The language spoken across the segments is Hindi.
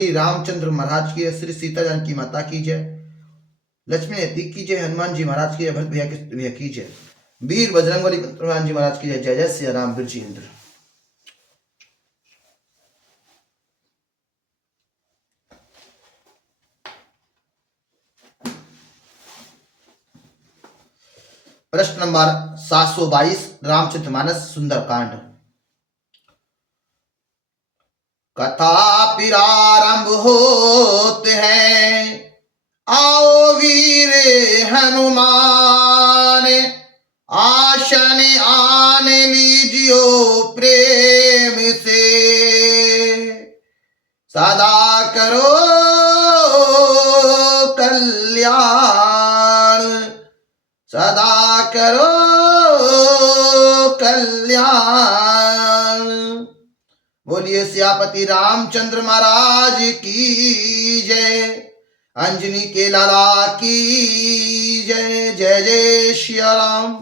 श्री रामचंद्र महाराज की, श्री सीता जानकी माता की जय, लक्ष्मी अति की जय, हनुमान जी महाराज की जय, भरत भैया की जय, वीर बजरंगबली हनुमान जी महाराज की जय। जय जय श्री राम बिरजिंद्र। प्रश्न नंबर 722 रामचरितमानस सुंदरकांड। कथा प्रारंभ होते हैं, आओ वीर हनुमान, आसन आन लीजियो प्रेम से, सदा करो कल्याण, सदा करो कल्याण। बोलिए सियापति रामचंद्र महाराज की जय, अंजनी के लाला की जय। जय जय श्री राम।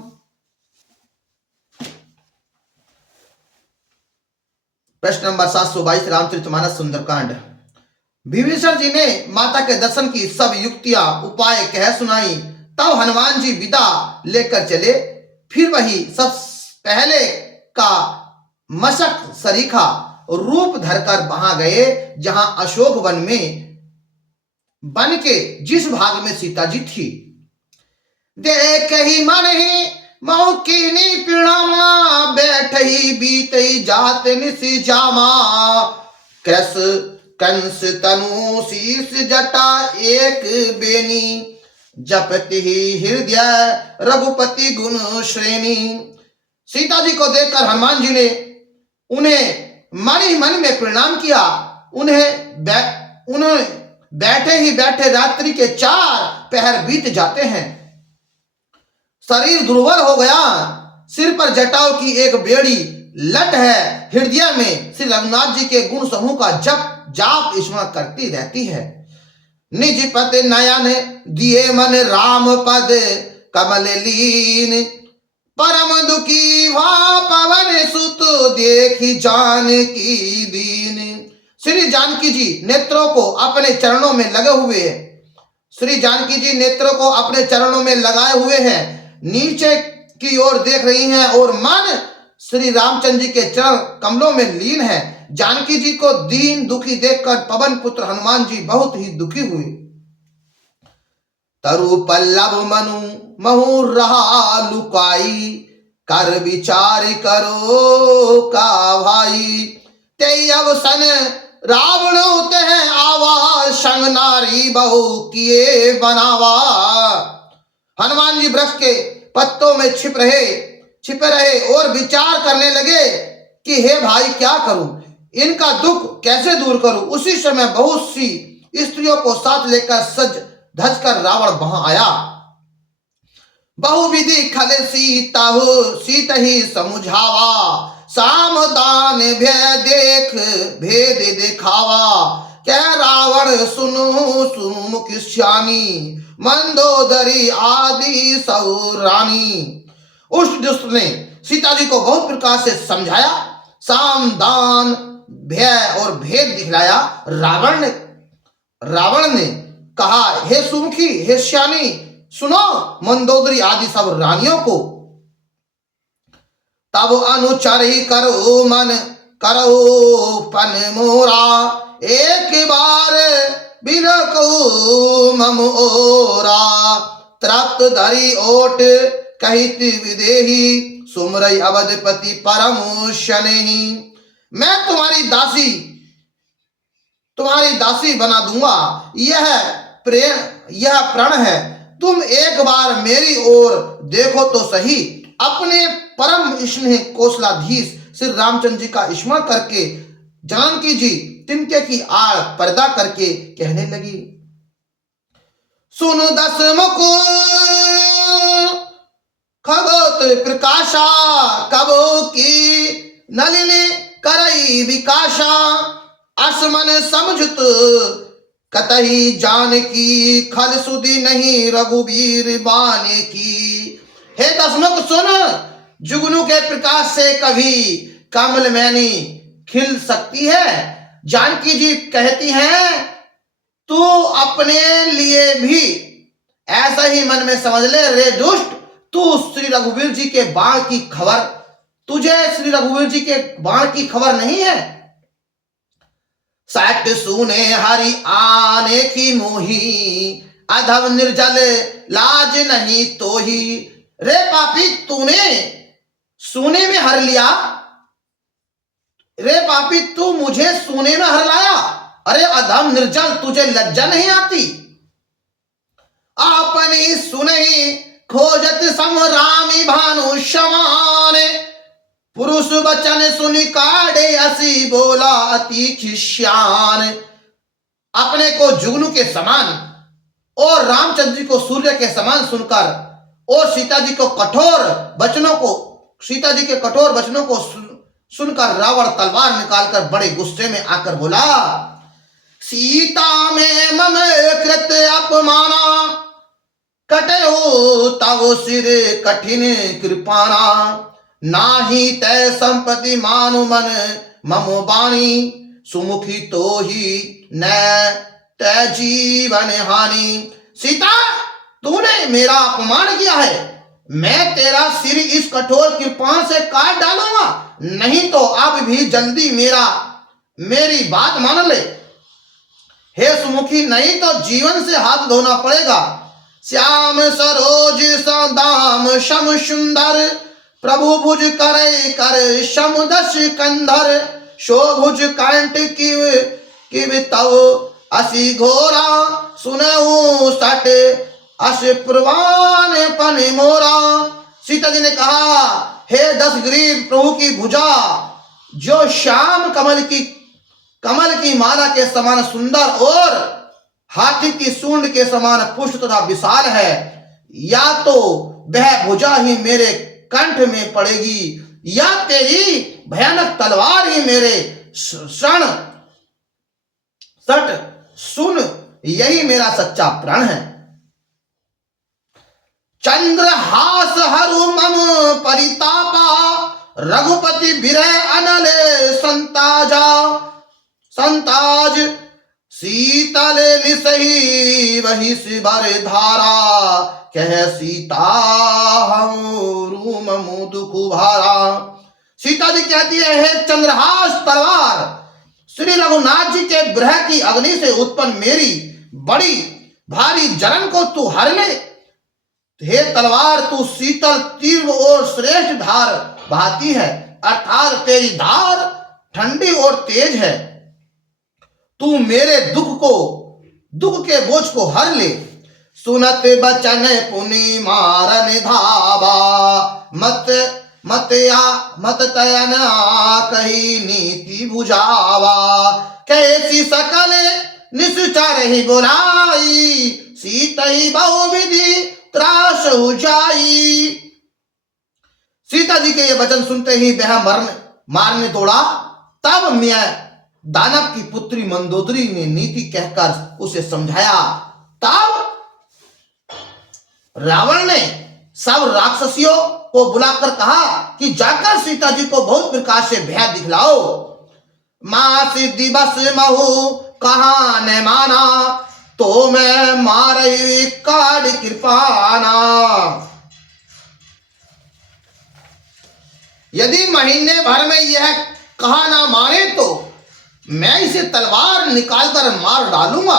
प्रश्न नंबर 722 रामचरितमानस सुंदरकांड। विभीषण जी ने माता के दर्शन की सब युक्तियां उपाय कह सुनाई। तब हनुमान जी विदा लेकर चले। फिर वही सब पहले का मशक सरीखा रूप धरकर वहां गए जहां अशोक वन में बन के जिस भाग में सीता जी थी। देख ही मन ही मौकीनी पिणामा, बैठ ही बीत ही जात निसी जामा, कृस कंस तनु शीस जटा एक बेनी, जपति ही हृदय रघुपति गुण श्रेणी। सीता जी को देखकर हनुमान जी ने उन्हें मन ही मन में प्रणाम किया। उन्होंने बैठे ही बैठे रात्रि के 4 पहर बीत जाते हैं। शरीर दुर्बल हो गया, सिर पर जटाओं की एक बेड़ी लट है, हृदय में श्री रघुनाथ जी के गुण समूह का जप जाप स्मरण करती रहती है। निज पद नयन दिए मन राम पद कमल लीन, परम दुखी वा पवन सुत देखी जानकी दीन। श्री जानकी जी नेत्रों को अपने चरणों में लगे हुए हैं। श्री जानकी जी नेत्रों को अपने चरणों में लगाए हुए हैं, नीचे की ओर देख रही हैं और मन श्री रामचंद्र जी के चरण कमलों में लीन है। जानकी जी को दीन दुखी देखकर पवन पुत्र हनुमान जी बहुत ही दुखी हुए। तरु पल्लव मनु महु रहा लुकाई, कर विचार करो का भाई, ते अवसन रावण होते हैं आवा, संग नारी बहु किए बनावा। हनुमान जी वृक्ष के पत्तों में छिपे रहे और विचार करने लगे कि हे भाई क्या करूं, इनका दुख कैसे दूर करूं। उसी समय बहुत सी स्त्रियों को साथ लेकर सज धज कर रावण वहां आया। बहुविधि खल सीत ही समुझावा, सामदान भय देख भेद दिखावा। कह रावण सुनो सुनु मुख श्यानी, मंदोदरी आदि सौ रानी। उस दुष्ट ने सीता जी को बहुत प्रकार से समझाया, साम दान भय और भेद दिखलाया। रावण ने कहा, हे सुमुखी हे श्यानी सुनो मंदोदरी आदि सब रानियों को। तब अनुचर ही करो मन करो पन मोरा, एक बार बिरको मम ओरा। तृप्त धरी ओट कहित विदेही, सुमरई अवधपति परम शनेही। मैं तुम्हारी दासी बना दूंगा, यह प्रण है। तुम एक बार मेरी ओर देखो तो सही। अपने परम स्नेह कौशलाधीश श्री रामचंद्र जी का स्मरण करके जानकी जी तिनके की आड़ पर्दा करके कहने लगी, सुनो दस मुकुल खगोत प्रकाशा, कबो की नलिनी करई विकाशा। असमन समझुत कतही जानकी, खल सुधि नहीं रघुवीर बाने की। हे दसमुख सुन, जुगनू के प्रकाश से कभी कमल मैनी खिल सकती है, जानकी जी कहती हैं, तू अपने लिए भी ऐसा ही मन में समझ ले रे दुष्ट, तू श्री रघुवीर जी के बाण की खबर, तुझे श्री रघुवीर जी के बाण की खबर नहीं है। सट सुने हरि आने की मोही, अधम निर्जल लाज नहीं तो ही। रे पापी, तूने सोने में हर लिया, रे पापी तू मुझे सोने में हर लाया। अरे अधम निर्जल, तुझे लज्जा नहीं आती। आपनी सुनहि खोजत समरामी भानु समान, पुरुष वचन सुनि काढ़े असी बोला अति खिस्यान। अपने को जुगनू के समान और रामचंद्र जी को सूर्य के समान सुनकर और सीता जी के कठोर वचनों को सुनकर रावण तलवार निकालकर बड़े गुस्से में आकर बोला, सीता में मम कृत अपमाना, कटयो तव सिर कठिन कृपाना। नाही तय संपत्ति मानु मन ममो बाणी, सुमुखी तो ही न तय जीवन हानि। सीता, तूने मेरा अपमान किया है, मैं तेरा सिर इस कठोर कृपाण से काट डालूंगा, नहीं तो अब भी जल्दी मेरी बात मान ले। हे सुमुखी, नहीं तो जीवन से हाथ धोना पड़ेगा। श्याम सरोज सदाम शम सुंदर, प्रभु भुज करे कर शम दश कंधर। शोभुज कंठ किव तव असी घोरा, सुनऊ सट अस प्रवान पन मोरा। सीता जी ने कहा, हे दस ग्रीव प्रभु की भुजा जो श्याम कमल की माला के समान सुंदर और हाथी की सूंड के समान पुष्ट तथा विशाल है, या तो वह भुजा ही मेरे कंठ में पड़ेगी या तेरी भयानक तलवार ही मेरे सट सुन, यही मेरा सच्चा प्रण है। चंद्रहास हरु मम परितापा, रघुपति विरह अनले संताज। शीतल लिसही वही शिवर धारा, कह सीता हम रूम दुख भारा। सीता जी कहती है, हे चंद्रहास तलवार, श्री रघुनाथ जी के विरह की अग्नि से उत्पन्न मेरी बड़ी भारी जलन को तू हर ले। हे तलवार, तू शीतल तीव्र और श्रेष्ठ धार बहाती है, अर्थात तेरी धार ठंडी और तेज है। तू मेरे दुख के बोझ को हर ले। सुनत बचन पुनि मारन धावा, मत तयन कही नीति बुझावा। कैसी सकल निश्चर ही बोलाई, सीतई बहुविधि त्रास हो जाई। सीता जी के ये वचन सुनते ही वह मारने दौड़ा। तब मैं दानव की पुत्री मंदोदरी ने नीति कहकर उसे समझाया। तब रावण ने सब राक्षसियों को बुलाकर कहा कि जाकर सीता जी को बहुत प्रकार से भय दिखलाओ। मां सिद्धि बस महु कहा न माना, तो मैं मारई काढ़ कृपाना। यदि महीने भर में यह कहा ना माने तो मैं इसे तलवार निकालकर मार डालूंगा।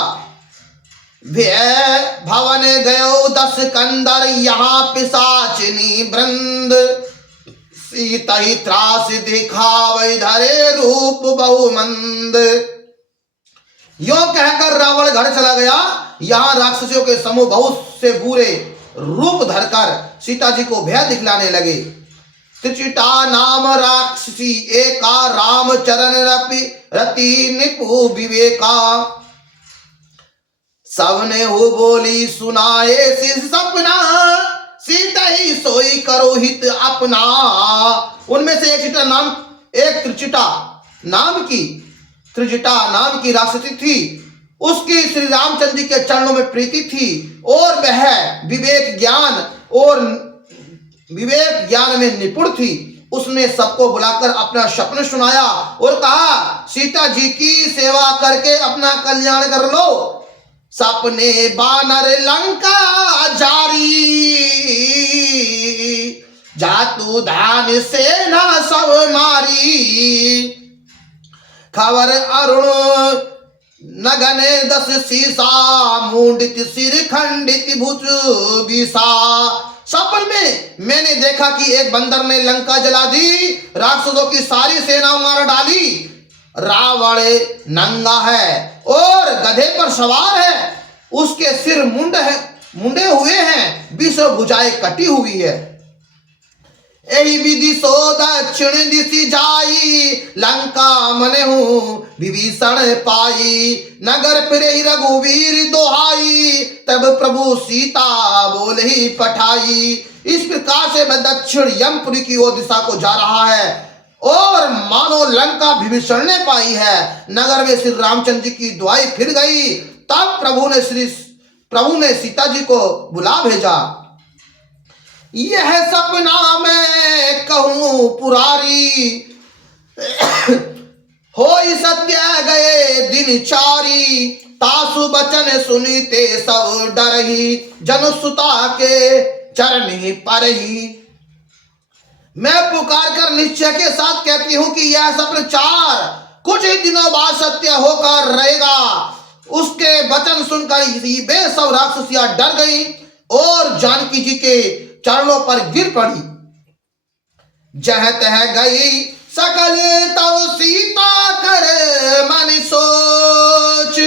व्यय भवन गयो 10 कंदर, यहाँ पिशाचिनी वृंद। सीता ही त्रास दिखावै धरे रूप बहुमंद। यो कहकर रावण घर चला गया। यहाँ राक्षसियों के समूह बहुत से बुरे रूप धरकर सीता जी को भय दिखलाने लगे। त्रिचिटा नाम राक्षसी एका, रामचरण रति निपु विवेका। सबने हो बोली सुनाए सिर सपना, सीता ही सोई करो हित अपना। उनमें से एक त्रिचिटा नाम की राक्षसी थी। उसकी श्री रामचंद्र जी के चरणों में प्रीति थी और वह विवेक ज्ञान में निपुण थी। उसने सबको बुलाकर अपना स्वप्न सुनाया और कहा, सीता जी की सेवा करके अपना कल्याण कर लो। सपने बानर लंका जारी, जातु धान सेना सब मारी। खबर अरुण नगने 10 सीसा, मुंडित सिर खंडित भुज बीसा। सपन में मैंने देखा कि एक बंदर ने लंका जला दी, राक्षसों की सारी सेना मार डाली। रावण नंगा है और गधे पर सवार है, उसके सिर मुंडे हुए हैं, 20 भुजाएं कटी हुई है। यही विधि सो दक्षिण दिशि जाई, लंका मने हूँ विभीषण पाई। नगर फिरे रघुवीर दोहाई, तब प्रभु सीता बोल ही पठाई। इस प्रकार से मैं दक्षिण यमपुरी की ओर दिशा को जा रहा है और मानो लंका विभीषण ने पाई है। नगर में श्री रामचंद्र जी की दुआई फिर गई। तब प्रभु ने सीता जी को बुला भेजा। यह सपना मैं कहूं पुरारी, होई सत्य गए दिन चारी। तासु बचन सुनीते सब डरही, जन सुता के चरण ही परही। मैं पुकार कर निश्चय के साथ कहती हूं कि यह सपन कुछ ही दिनों बाद सत्य होकर रहेगा। उसके वचन सुनकर वे सब राक्षसियां डर गई और जानकी जी के चरणों पर गिर पड़ी। जह तह गई सकल तव सीता कर मन सोच,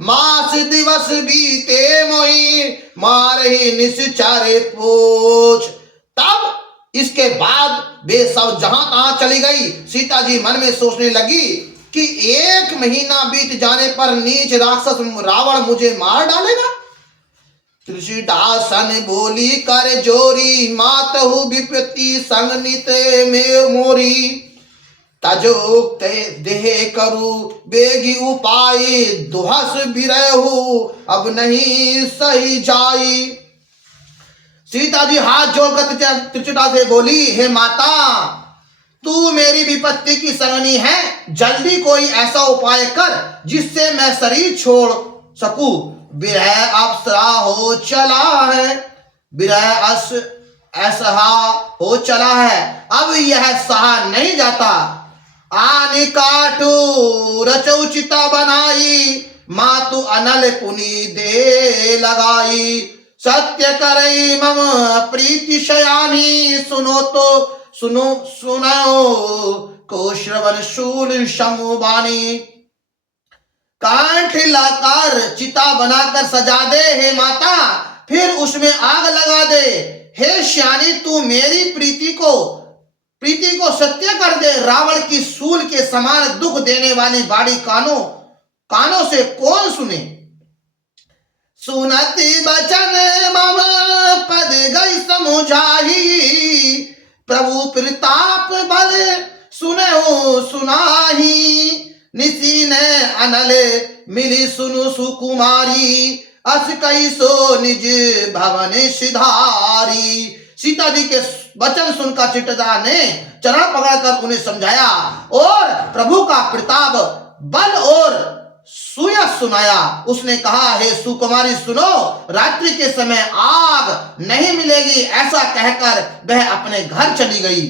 मास दिवस बीते मोहि मारहि निश्चर पोछ। तब इसके बाद वे सब जहां तहां चली गई। सीता जी मन में सोचने लगी कि 1 महीना बीत जाने पर नीच राक्षस रावण मुझे मार डालेगा। तुलसीदासन बोली कर जोरी, मातहु विपत्ति संग नित में मोरी। तजोक्त देह करू बेगी उपाय, दुहस बिरहु अब नहीं सही जाई। सीता जी हाथ जोड़कर त्रिजटा से बोली, हे माता, तू मेरी विपत्ति की संगनी है, जल्दी कोई ऐसा उपाय कर जिससे मैं शरीर छोड़ सकूं। विरह अप्सरा हो चला है, विरह असहा हो चला है, अब यह सहा नहीं जाता। आनि काटू रचौचिता बनाई, मातु अनल पुनि दे लगाई। सत्य करई मम प्रीति शयानी, सुनो को श्रवण शूल शमुबानी। कांठ लाकर चिता बनाकर सजा दे हे माता, फिर उसमें आग लगा दे। हे श्यानी, तू मेरी प्रीति को सत्य कर दे। रावण की सूल के समान दुख देने वाली बाड़ी कानों से कौन सुने। सुनती बचन मम पद गई समुझाही, प्रभु प्रताप बल सुनाही। निसी ने अनल मिली सुनु सुकुमारी, अस कई सो निज भवन सिधारी। सीता जी के वचन सुनकर चित्रदा ने चरण पकड़कर उन्हें समझाया और प्रभु का प्रताप बल और सुयश सुनाया। उसने कहा, हे सुकुमारी सुनो, रात्रि के समय आग नहीं मिलेगी। ऐसा कहकर वह अपने घर चली गई।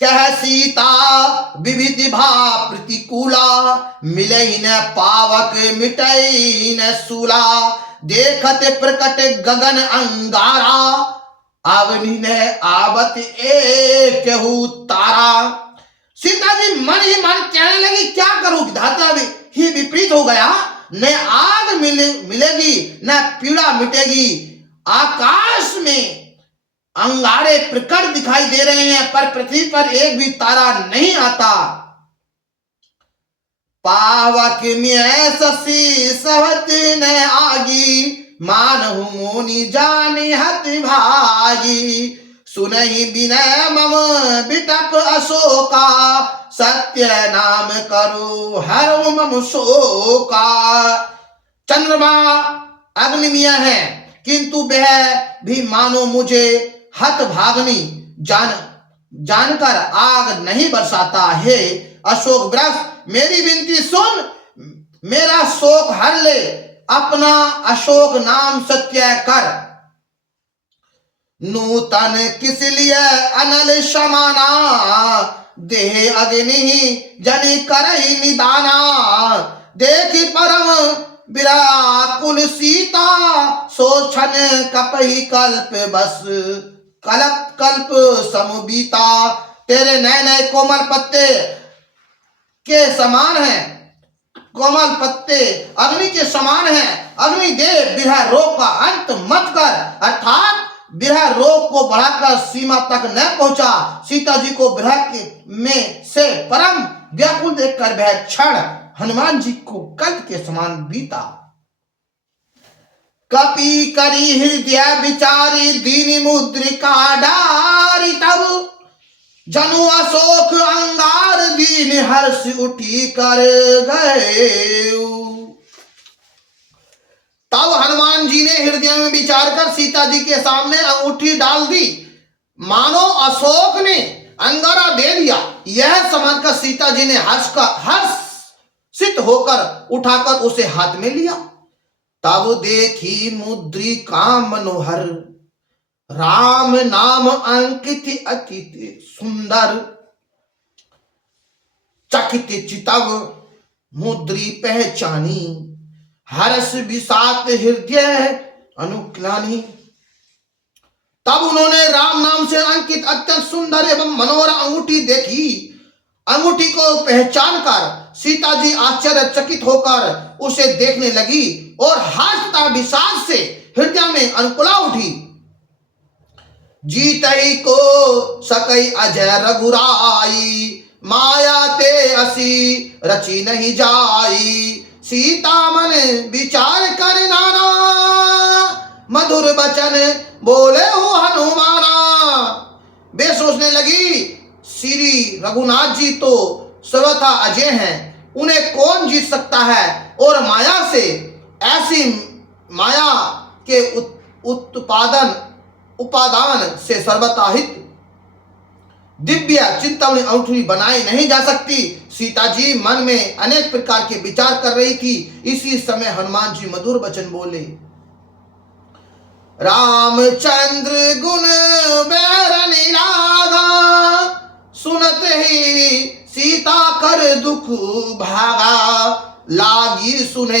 कह सीता विविधि भा प्रतिकूला, मिले न पावक मिटई न सूला। देखत प्रकट गगन अंगारा, अवनि ने आवत एक तारा। सीता जी मन ही मन कहने लगी, क्या करूं, विधाता ही विपरीत हो गया। न आग मिलेगी न पीड़ा मिटेगी। आकाश में अंगारे प्रकट दिखाई दे रहे हैं पर पृथ्वी पर एक भी तारा नहीं आता। पावक में शशि सहत न आगी, मानहु मुनि जानि हत भागी। सुनहि बिनय मम बिटप अशोका, सत्य नाम करो हर मम शोका। चंद्रमा अग्निमय है, किंतु वह भी मानो मुझे हत भागनी जानकर आग नहीं बरसाता। हे अशोक वृक्ष, मेरी विनती सुन, मेरा शोक हर ले, अपना अशोक नाम सत्य कर। नूतन किस लिए अनल समाना, देह अग्नि जनि करई निदाना। देखी परम विराकुल सीता, सोचन कपहि कल्प बस, कल्प कल्प समुबीता। तेरे नए नए कोमल पत्ते के समान है, कोमल पत्ते अग्नि के समान है। अग्नि देव विरह रोग का अंत मत कर, अर्थात विरह रोग को बढ़ाकर सीमा तक न पहुंचा। सीता जी को विरह में से परम व्याकुल देखकर वह क्षण हनुमान जी को कल्प के समान बीता। कपि करी हृदय विचारी, दीन मुद्रिका डारी। तब जनु अशोक अंगार, दीन हर्ष उठी कर गए। तब हनुमान जी ने हृदय में विचार कर सीता जी के सामने अंगूठी डाल दी, मानो अशोक ने अंगारा दे दिया। यह समझकर सीता जी ने हर्षित होकर उठाकर उसे हाथ में लिया। तब देखी मुद्रिका मनोहर, राम नाम अंकित अति सुंदर। चकित चितव मुद्री पहचानी, हर्ष विषाद हृदय अनुक्लानी। तब उन्होंने राम नाम से अंकित अत्यंत सुंदर एवं मनोहर अंगूठी देखी। अंगूठी को पहचान कर सीता जी आश्चर्यचकित होकर उसे देखने लगी और हर्ष तथा विषाद से हृदय में अनुकूला उठी। जीतई को सकई अजय रघुराई, माया ते असी रची नहीं जाई। सीता मन विचार कर नाना, मधुर वचन बोले हो हनुमाना। वे सोचने लगी, श्री रघुनाथ जी तो सर्वथा अजय हैं, उन्हें कौन जीत सकता है। और माया से, ऐसी माया के उपादान से सर्वथा हित दिव्य चिंतामणि अंगूठी बनाई नहीं जा सकती। सीता जी मन में अनेक प्रकार के विचार कर रही थी। इसी समय हनुमान जी मधुर वचन बोले, रामचंद्र गुण बैरनि लागा, सुनत ही सीता कर दुख भागा। लागी सुने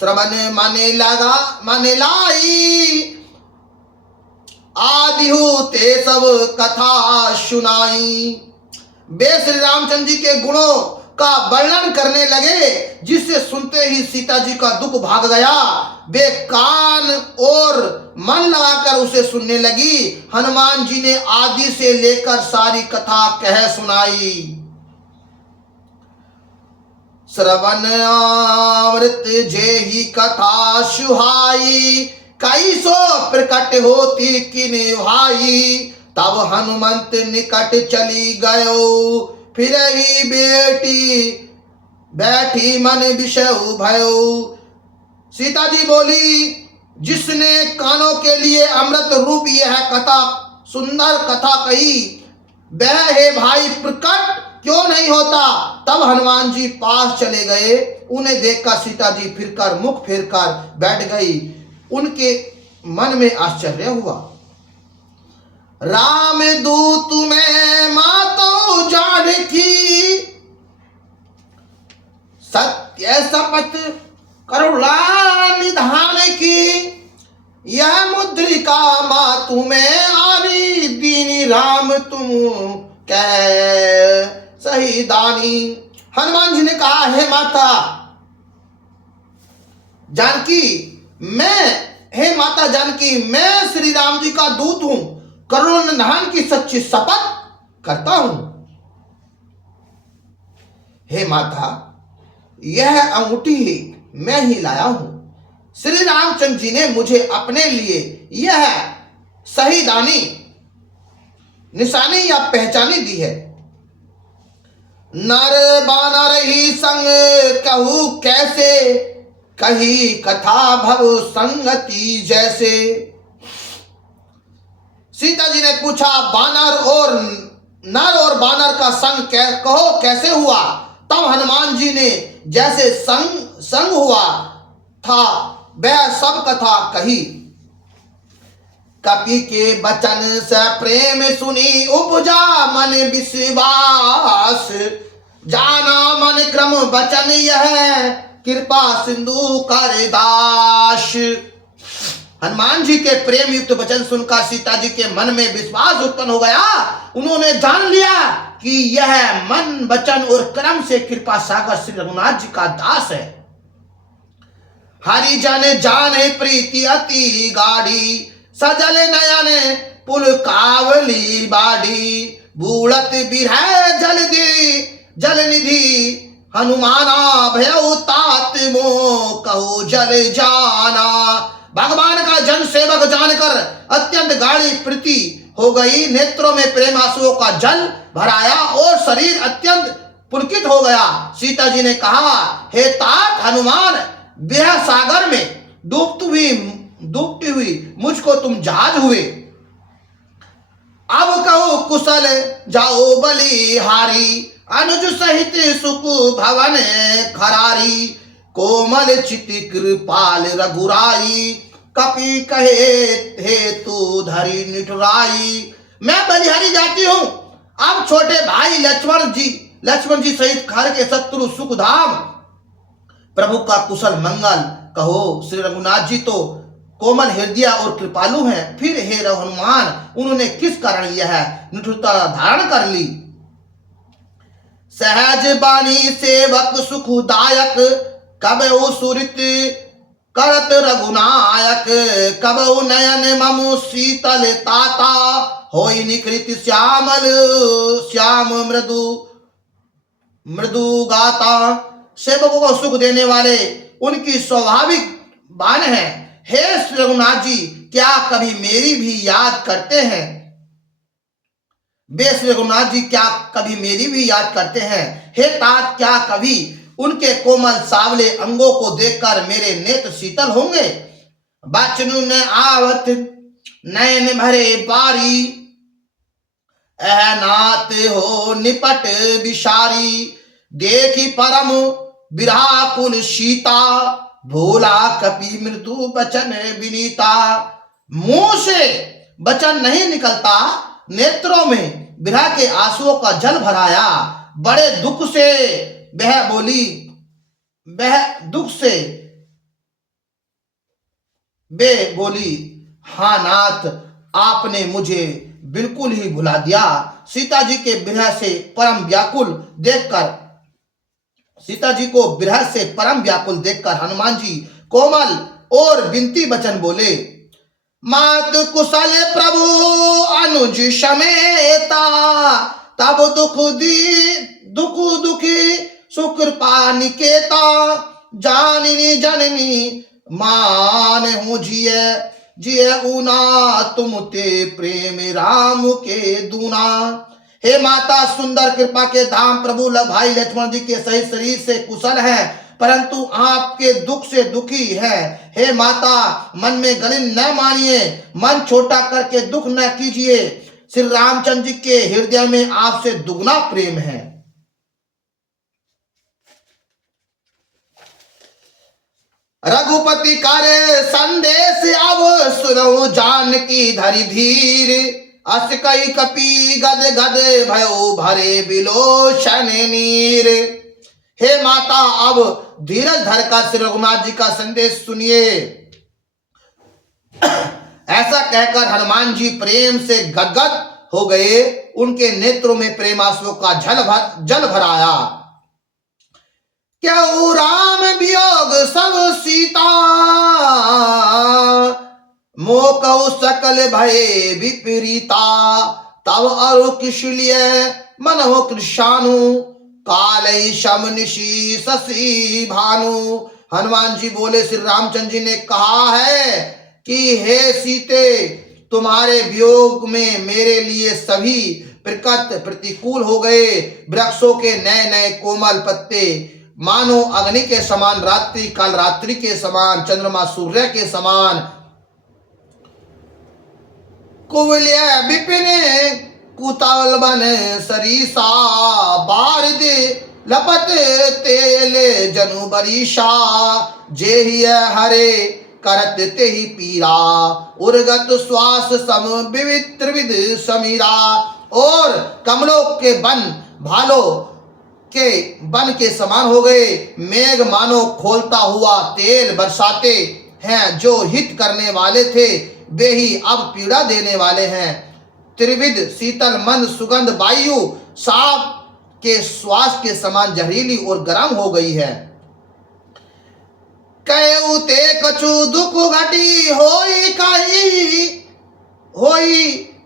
श्रवण मन लाई, आदिहु ते सब कथा सुनाई। वे श्री रामचंद्र जी के गुणों का वर्णन करने लगे, जिससे सुनते ही सीता जी का दुख भाग गया। वे कान और मन लगाकर उसे सुनने लगी। हनुमान जी ने आदि से लेकर सारी कथा कह सुनाई। श्रवण अमृत जेहि कथा सुहाई, कई सो प्रकट होती किन भाई। तब हनुमंत निकट चली गयो, फिर ही बेटी बैठी मन विषय भयो। सीता जी बोली, जिसने कानों के लिए अमृत रूप यह कथा, सुंदर कथा कही, वह हे भाई प्रकट क्यों नहीं होता। तब हनुमान जी पास चले गए। उन्हें देखकर सीता जी फिरकर मुख फेरकर बैठ गई। उनके मन में आश्चर्य हुआ। राम दूत में मातो जानकी, सत्य शपथ करुणा निधान की। यह मुद्रिका मातु में आनी, दीनी राम तुम कै सही दानी। हनुमान जी ने कहा, हे माता जानकी, हे माता जानकी, मैं श्री राम जी का दूत हूं, करुणा निधान की सच्ची शपथ करता हूं। हे माता, यह अंगूठी मैं ही लाया हूं। श्री रामचंद्र जी ने मुझे अपने लिए यह सही दानी, निशानी या पहचानी दी है। नर बानर ही संग कहूं कैसे, कही कथा भव संगति जैसे। सीता जी ने पूछा, बानर और नर और बानर का संग कहो कैसे हुआ। तब हनुमान जी ने जैसे संग हुआ था वह सब कथा कही। कपि के बचन से प्रेम सुनी उपजा मन विश्वास, जाना मन क्रम बचन यह कृपा सिंधु कर दास। हनुमान जी के प्रेम युक्त वचन सुनकर सीता जी के मन में विश्वास उत्पन्न हो गया। उन्होंने जान लिया कि यह मन वचन और कर्म से कृपा सागर श्री रघुनाथ जी का दास है। हरिजन जाने प्रीति अति गाढ़ी, सजल नयन पुल कावली बाड़ी, बूढ़त बिरह जल निधि, हनुमाना भयउ तात मोह कहु जल जाना। भगवान का जन सेवक जानकर अत्यंत गाढ़ी प्रीति हो गई, नेत्रों में प्रेम आंसुओं का जल भराया और शरीर अत्यंत पुलकित हो गया। सीता जी ने कहा, हे तात हनुमान, विरह सागर में डूबती हुई मुझको तुम जहाज हुए। अब कहो कुशल जाओ बलिहारी, अनुज सहित सुख भवन खरारी, कोमल चिति कृपाल रघुराई, कपि कहे हे तू धरी निठुराई। मैं बलिहारी जाती हूं। अब छोटे भाई लक्ष्मण जी सहित खर के शत्रु सुखधाम प्रभु का कुशल मंगल कहो। श्री रघुनाथ जी तो कोमल हृदय और कृपालु हैं, फिर हे हनुमान उन्होंने किस कारण यह निठुरता धारण कर ली। सहज बानी सेवक सुखदायक, कबहु सुरित करत रघुनायक, कबहु नयन ममु शीतल ताता, होई निकृत श्याम मृदु गाता। सेवकों को सुख देने वाले उनकी स्वाभाविक बान है। हे श्री रघुनाथ जी, क्या कभी मेरी भी याद करते हैं? वे श्री रघुनाथ जी क्या कभी मेरी भी याद करते हैं? हे तात, क्या कभी उनके कोमल सावले अंगों को देखकर मेरे नेत्र शीतल होंगे? बचनु न आवत नयन भरे बारी, नाथ हो निपट विशारी, देखी परम विराकुल सीता, भोला कपि मृदु बचन विनीता। मुंह से बचन नहीं निकलता, नेत्रों में विरह के आंसुओं का जल भराया। बड़े दुख से वह बोली, हाँ नाथ, आपने मुझे बिल्कुल ही भुला दिया। सीता जी को विरह से परम व्याकुल देखकर हनुमान जी कोमल और विनती वचन बोले, मात कुशल प्रभु अनुज समेता, तब दुखी सुकृपा निकेता, जाननी जननी मान हूँ जिये ऊना, तुम ते प्रेम राम के दूना। हे माता, सुंदर कृपा के धाम प्रभु भाई लक्ष्मण जी के सही शरीर से कुशल हैं, परंतु आपके दुख से दुखी है। हे माता, मन में गलिन न मानिए, मन छोटा करके दुख न कीजिए। श्री रामचंद्र जी के हृदय में आपसे दुगना प्रेम है। रघुपति करे संदेश अब सुनो जानकी धरि धीर, अस कई कपि गद गद भयो भरे बिलोचन नीर। हे माता, अब धीरज धरकर श्री रघुनाथ जी का संदेश सुनिए। ऐसा कहकर हनुमान जी प्रेम से गदगद हो गए। उनके नेत्रों में प्रेमाश्रु का जल भराया। क्यों राम वियोग सब सीता, मोह कहु सकल भय विपरीता, तब अरु किशल्य मन हो कृषानु, कालई शम निशि शशि भानु। हनुमान जी बोले, श्री रामचंद्र जी ने कहा है कि हे सीते, तुम्हारे वियोग में मेरे लिए सभी प्रकृति प्रतिकूल हो गए। वृक्षों के नए नए कोमल पत्ते मानो अग्नि के समान, रात्रि काल रात्रि के समान, चंद्रमा सूर्य के समान, कुवलय विपिन कुतावल बन सरीसा बारिद लपत तेले जनु बरीशा जेहि हरे करत तेहि पीरा उर्गत श्वास सम विविध त्रिविध समीरा। और कमलों के बन भालों के बन के समान हो गए, मेघ मानो खोलता हुआ तेल बरसाते हैं। जो हित करने वाले थे वे ही अब पीड़ा देने वाले हैं। त्रिविध शीतल मंद सुगंध वायु सांप के श्वास के समान जहरीली और गर्म हो गई है। कयउ ते कछु दुख घटी होई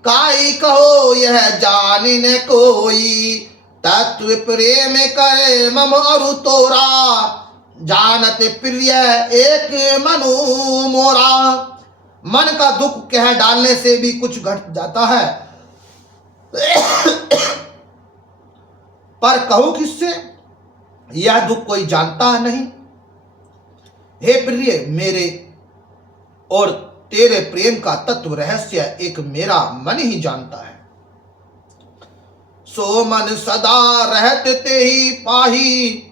काई कहो यह जानी न कोई। तत्व प्रेम करे मम अरु तोरा जानत प्रिय एक मनु मोरा। मन का दुख कह डालने से भी कुछ घट जाता है, पर कहूं किससे, यह दुख कोई जानता नहीं। हे प्रिय, मेरे और तेरे प्रेम का तत्व रहस्य एक मेरा मन ही जानता है। सो मन सदा रहत ते ही पाही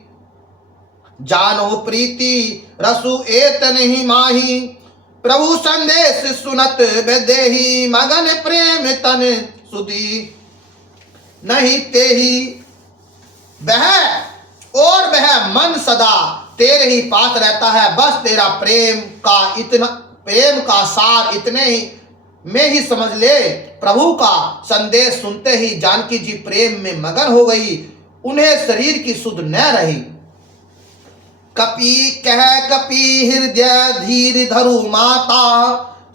जानो प्रीति रसु एत नहीं माही। प्रभु संदेश सुनत बेदेही मगन प्रेम तन सुधी नहीं तेही। वह मन सदा तेरे ही पास रहता है। बस तेरा प्रेम का सार इतने ही में ही समझ ले। प्रभु का संदेश सुनते ही जानकी जी प्रेम में मगन हो गई, उन्हें शरीर की सुध न रही। कपि हृदय धीर धरु माता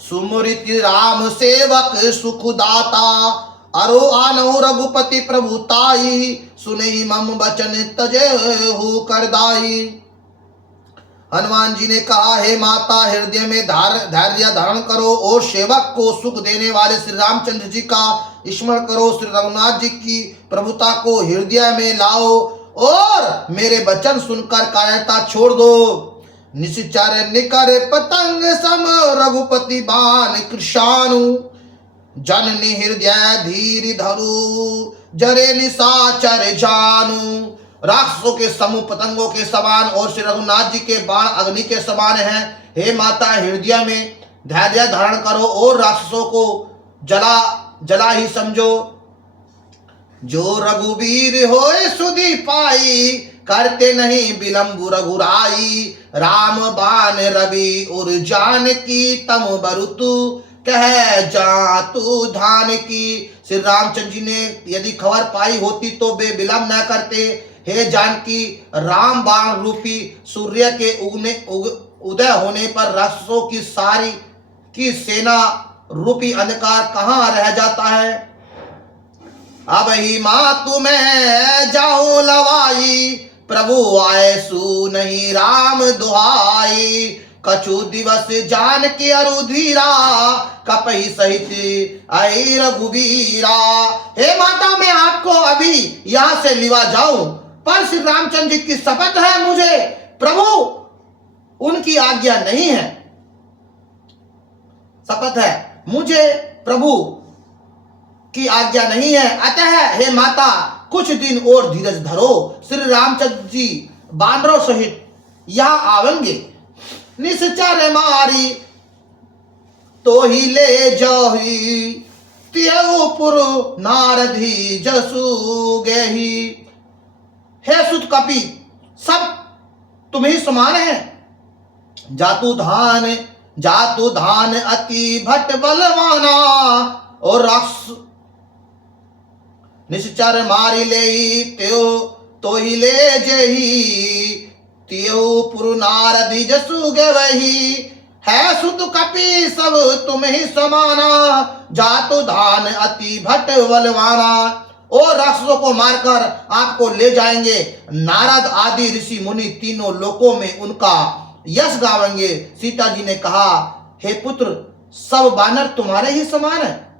सुमृत राम सेवक सुखदाता। अरो आनहु रघुपति प्रभुताई सुनहि मम बचन तजे हो करदाई। हनुमान जी ने कहा, हे माता, हृदय में धैर्य धारण करो और सेवक को सुख देने वाले श्री रामचंद्र जी का स्मरण करो। श्री रघुनाथ जी की प्रभुता को हृदय में लाओ और मेरे वचन सुनकर कायरता छोड़ दो। निश्चर निकर पतंग सम रघुपति बाण कृषाणु जननी हृदय धीर धरु जरे निशाचर जानू। राक्षसों के समूह पतंगों के समान और श्री रघुनाथ जी के बाण अग्नि के समान हैं। हे माता, हृदय में धैर्य धारण करो और राक्षसों को जला ही समझो। जो रघुवीर होए सुधि पाई करते नहीं विलंब रघुराई। राम बाण रवि और जानकी तम बरुतु कह जा तू धान की। श्री रामचंद्र जी ने यदि खबर पाई होती तो वे विलंब न करते। हे जानकी, राम बाण रूपी सूर्य के उदय होने पर राक्षसों की सारी की सेना रूपी अंधकार कहाँ रह जाता है। अब ही माँ तुम्हें जाऊं लवाई प्रभु आए सु नहीं राम दुहाई। कछु दिवस जान के अरुधीरा कपही सहित आई रघुवीरा। हे माता, मैं आपको अभी यहाँ से लिवा जाऊं, पर श्री रामचंद्र जी की शपथ है मुझे प्रभु उनकी आज्ञा नहीं है। शपथ है मुझे प्रभु की आज्ञा नहीं है। अतः हे माता, कुछ दिन और धीरज धरो। श्री रामचंद्र जी बानरों सहित यहाँ आवेंगे। निश्चर मारी तो ही ले जाही त्योपुर नारधी जसु गेही। हे सुत कपि, सब तुम्ही समान है। जातु धान अति भट बलवाना और राक्षस निश्चर मारी ले तो ही ले जेही त्योपुर नारदी जसु गवही। है सुत कपि सब तुम ही समाना जातु धान अति भट बलवाना। और राक्षसों को मारकर आपको ले जाएंगे। नारद आदि ऋषि मुनि तीनों लोकों में उनका यश गावेंगे। सीता जी ने कहा, हे पुत्र, सब बानर तुम्हारे ही समान है।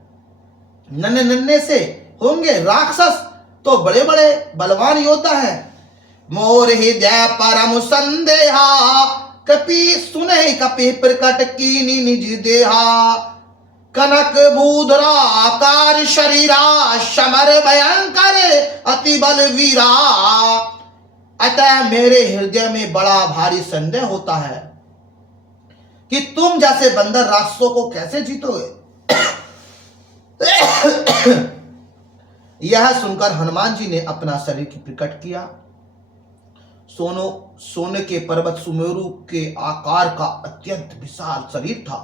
नन्हे नन्हे से होंगे, राक्षस तो बड़े बड़े बलवान योद्धा हैं। मोर हृदय परम संदेहा कपि सुने कपि प्रकट कीनी निज देहा। कनक भूधराकार शरीरा समर भयंकर अति बलवीरा। अतः मेरे हृदय में बड़ा भारी संदेह होता है कि तुम जैसे बंदर राक्षसों को कैसे जीतोगे। यह सुनकर हनुमान जी ने अपना शरीर प्रकट किया। सोने के पर्वत सुमेरु के आकार का अत्यंत विशाल शरीर था,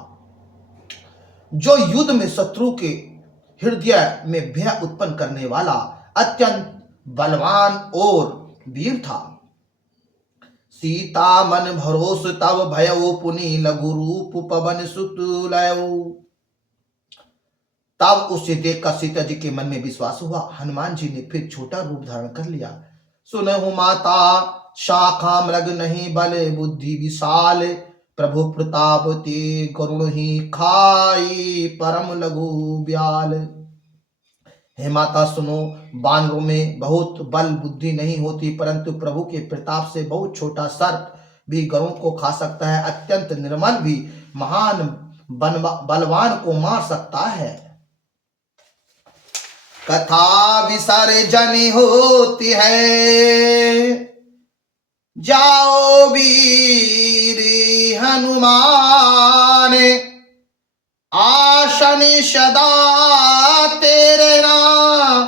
जो युद्ध में शत्रु के हृदय में भय उत्पन्न करने वाला अत्यंत बलवान और वीर था। सीता मन भरोस तब भयो पुनि लघु रूप पवन सुत लयो। तब उसे देखकर सीता जी के मन में विश्वास हुआ। हनुमान जी ने फिर छोटा रूप धारण कर लिया। सुनहु माता शाखा मृग नहीं बल बुद्धि विशाल, प्रभु प्रताप ते करुण ही खाई परम लघु ब्याल। हे माता सुनो, बानरों में बहुत बल बुद्धि नहीं होती, परंतु प्रभु के प्रताप से बहुत छोटा सर्प भी गरुड़ को खा सकता है। अत्यंत निर्मल भी महान बलवान को मार सकता है। कथा विसर्जन होती है, जाओ वीर हनुमान, आशन सदा तेरे नाम,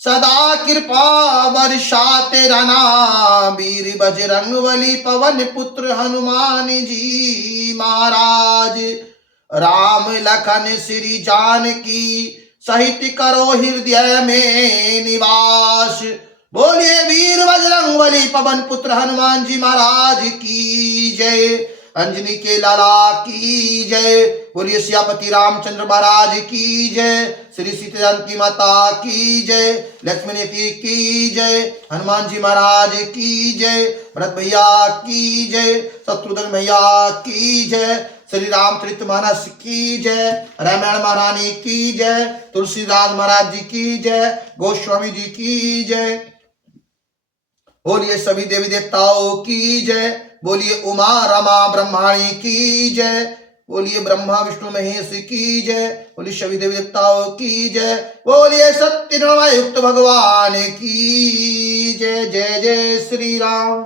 सदा कृपा वर्षा तेरा नाम। वीर बजरंगबली पवन पुत्र हनुमान जी महाराज, राम लखन श्री जानकी सहित करो हृदय में निवास। बोलिए वीर बजरंगबली पवन पुत्र हनुमान जी महाराज की जय। अंजनी के लाला की जय। बोलिए सियापति रामचंद्र महाराज की जय। श्री सीता जानकी माता की जय। लक्ष्मण की जय। हनुमान जी महाराज की जय। भरत भैया की जय। शत्रुघ्न भैया की जय। श्री रामचरितमानस की जय। रामायण महारानी की जय। तुलसीदास महाराज जी की जय। गोस्वामी जी की जय। बोलिए सभी देवी देवताओं की जय। बोलिए उमा रमा ब्रह्माणी की जय। बोलिए ब्रह्मा विष्णु महेश की जय। बोलिए सभी देवी देवताओं की जय। बोलिए सत्य युक्त भगवान की जय। जय जय श्री राम।